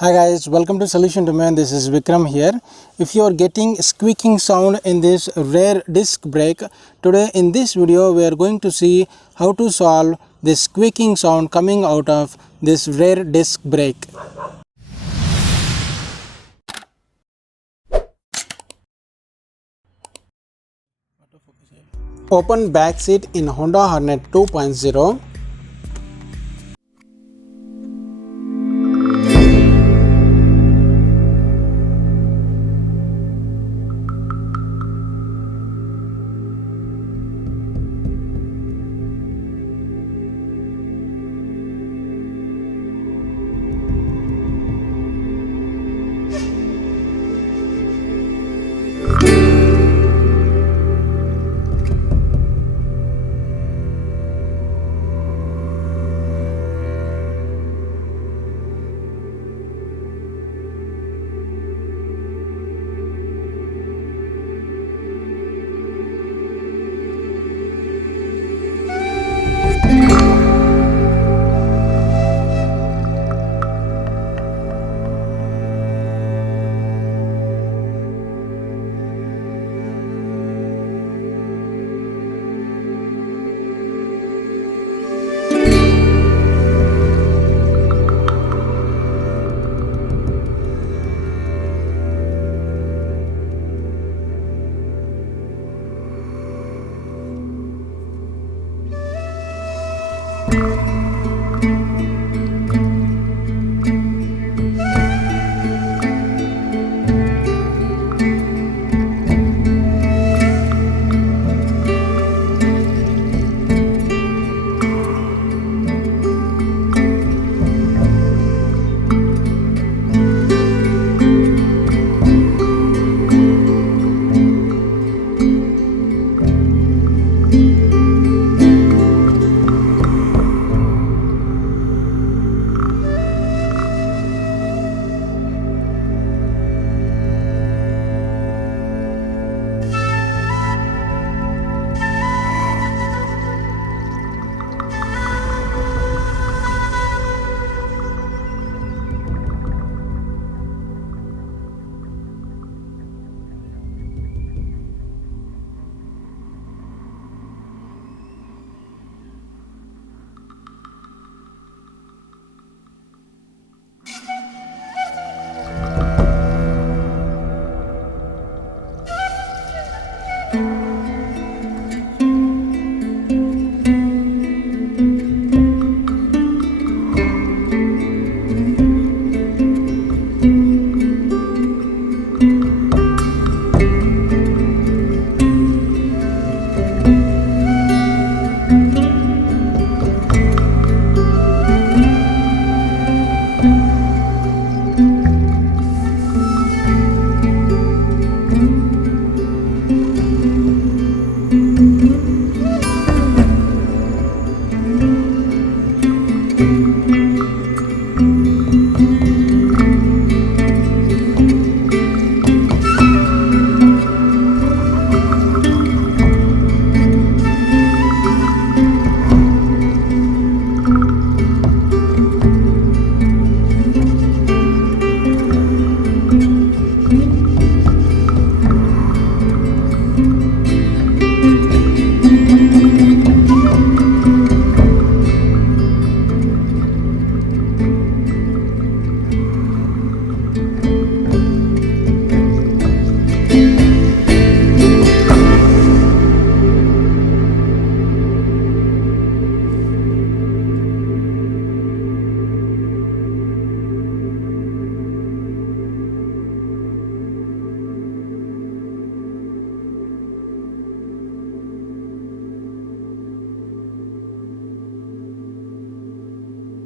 Hi guys, welcome to Solution Domain. This is Vikram here. If you are getting squeaking sound in this rear disc brake, today in this video we are going to see how to solve this squeaking sound coming out of this rear disc brake. Open back seat in Honda Hornet 2.0.